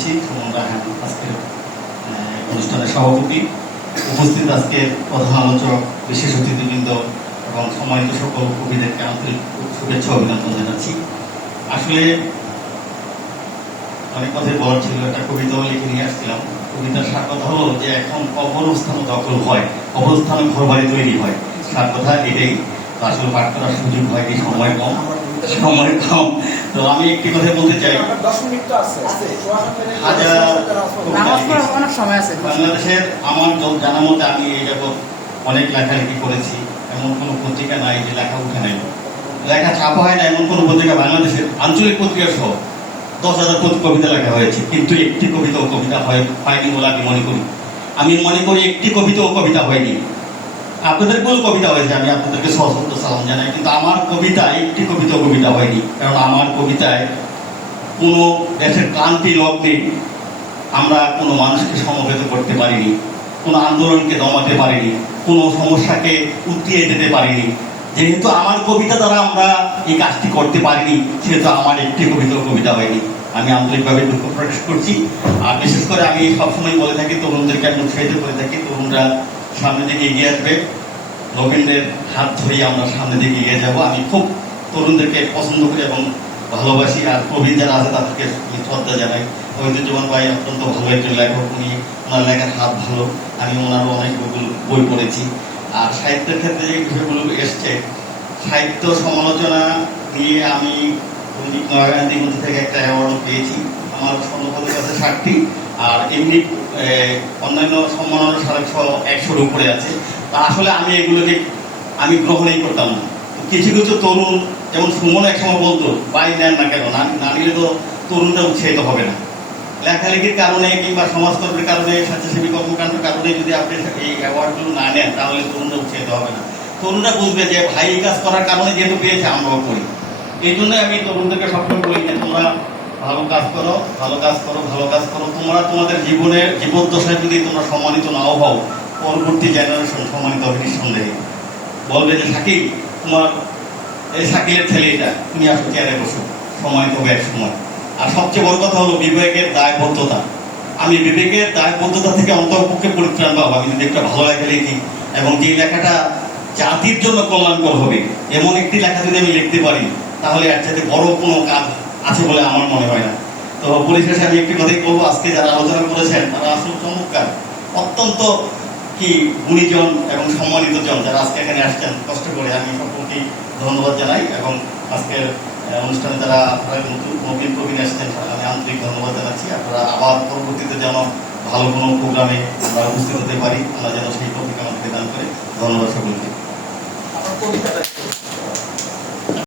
করছি সুমন রাহান আজকের অনুষ্ঠানের সভাপতি উপস্থিত আজকের প্রধান আলোচক, বিশেষ অতিথিবৃন্দ এবং সম্মানিত সকল কবিদেরকে আন্তরিক শুভেচ্ছা অভিনন্দন জানাচ্ছি। আসলে অনেক কথাই বলার ছিল, একটা কবিতাও লিখে নিয়ে আসছিলাম। কবিতার সার কথা হলো যে এখন কবরস্থান দখল হয়, কবরস্থানে ঘর বাড়ি তৈরি হয়। সার কথা এটাই। আসলে পাঠ করার সুযোগ হয়নি সময় কম। সময় কম। তো আমি একটি কথা বলতে চাই। হাজার বাংলাদেশের আমার জানা মতে আমি এই যাবৎ অনেক লেখালেখি করেছি। এমন কোনো পত্রিকা নাই যে লেখা উঠে নাই। লেখা ছাপা হয় না এমন কোনো পত্রিকা বাংলাদেশের আঞ্চলিক পত্রিকা সহ দশ হাজার কবি- কবিতা লেখা হয়েছে। কিন্তু একটি কবিতা ও কবিতা হয় হয়নি বলে আমি মনে করি। আমি মনে করি একটি কবিতা ও কবিতা হয়নি। আপনাদের কোনো কবিতা হয়েছে, আমি আপনাদেরকে সশব্দ সালাম জানাই, কিন্তু আমার কবিতা একটি কবিতা কবিতা হয়নি, কারণ আমার কবিতায় কোনো দেশের ক্লান্তি, লগ্নে আমরা কোনো মানুষকে সমবেত করতে পারিনি, কোনো আন্দোলনকে দমাতে পারিনি, কোনো সমস্যাকে উঠিয়ে দিতে পারিনি। যেহেতু আমার কবিতা দ্বারা আমরা এই কাজটি করতে পারিনি, সেহেতু আমার একটি কবিতা কবিতা হয়নি। আমি আন্তরিকভাবে দুঃখ প্রকাশ করছি। আর বিশেষ করে আমি সবসময় বলে থাকি, তরুণদেরকে আমি উৎসাহিত করে থাকি, তরুণরা সামনে দিকে এগিয়ে আসবে। নবীনদের হাত ধরেই আমরা সামনে দিকে এগিয়ে যাব। আমি খুব তরুণদেরকে পছন্দ করি এবং ভালোবাসি, আর প্রবীণ যারা আছে তাদেরকে শ্রদ্ধা জানাই। ঐতিহ্যবান ভাই অত্যন্ত ভালো একজন লেখক। উনি, ওনার লেখার হাত ভালো। আমি ওনারও অনেক বই- পড়েছি। আর সাহিত্যের ক্ষেত্রে যে বিষয়গুলো এসছে, সাহিত্য সমালোচনা নিয়ে আমি নয়া গান্ধী মধ্যে থেকে একটা অ্যাওয়ার্ড পেয়েছি। আমার স্বর্ণপদক আছে ষাটটি। আর এমনি অন্যান্য সম্মাননা ছ একশোর উপরে আছে। তা আসলে আমি এগুলোকে, আমি গ্রহণই করতাম না। কিছু কিছু তরুণ, যেমন সুমন একসময় বলতো, বাই নেন না কেন? না নিলে তো তরুণরা উৎসাহিত হবে না। লেখালেখির কারণে কিংবা সমাজকর্মের কারণে, স্বেচ্ছাসেবী কর্মকাণ্ডের কারণে যদি আপনি এই অ্যাওয়ার্ডগুলো না নেন, তাহলে তরুণরা উৎসাহিত হবে না। তরুণরা বুঝবে যে ভাই কাজ করার কারণে যেহেতু পেয়েছে, আমরাও করি। এই জন্য আমি তরুণদেরকে সবসময় বলি যে তোমরা ভালো কাজ করো, ভালো কাজ করো, ভালো কাজ করো। তোমরা তোমাদের জীবনের জীবদ্দশায় যদি তোমরা সম্মানিত নাও হও, পরবর্তী জেনারেশন সম্মানিত হবে নিঃসন্দেহে। বলবে যে সাকিব তোমার এই সাকিলের ছেলে এটা, তুমি আসো চেয়ারে বসো, সম্মানিত হবে এক সময়। আর সবচেয়ে বড় কথা হলো বিবেকের দায়বদ্ধতা। আমি বিবেকের দায়বদ্ধতা থেকে অন্তর্পক্ষে পরিত্রাণ পাবো। আমি যদি একটা ভালো লেখা লিখি, এবং যে লেখাটা জাতির জন্য কল্যাণকর হবে, এমন একটি লেখা যদি আমি লিখতে পারি, তাহলে এর চাইতে বড় কোনো কাজ আছে বলে আমার মনে হয় না। তো পরিশেষে আমি একটি কথাই বলব, আজকে যারা আলোচনা করেছেন, তারা আসলে চমৎকার। অত্যন্ত কি গুণীজন এবং সম্মানিত জন যারা আজকে এখানে আসছেন, কষ্ট করে আমি সকলকে ধন্যবাদ জানাই এবং আজকের অনুষ্ঠানে যারা নবীন প্রবীণ আসছেন আমি আন্তরিক ধন্যবাদ জানাচ্ছি। আপনারা আবার পরবর্তীতে যেন ভালো কোনো প্রোগ্রামে আমরা উপস্থিত হতে পারি, আমরা যেন সেই টপিক আমাদেরকে দান করে। ধন্যবাদ সকলকে।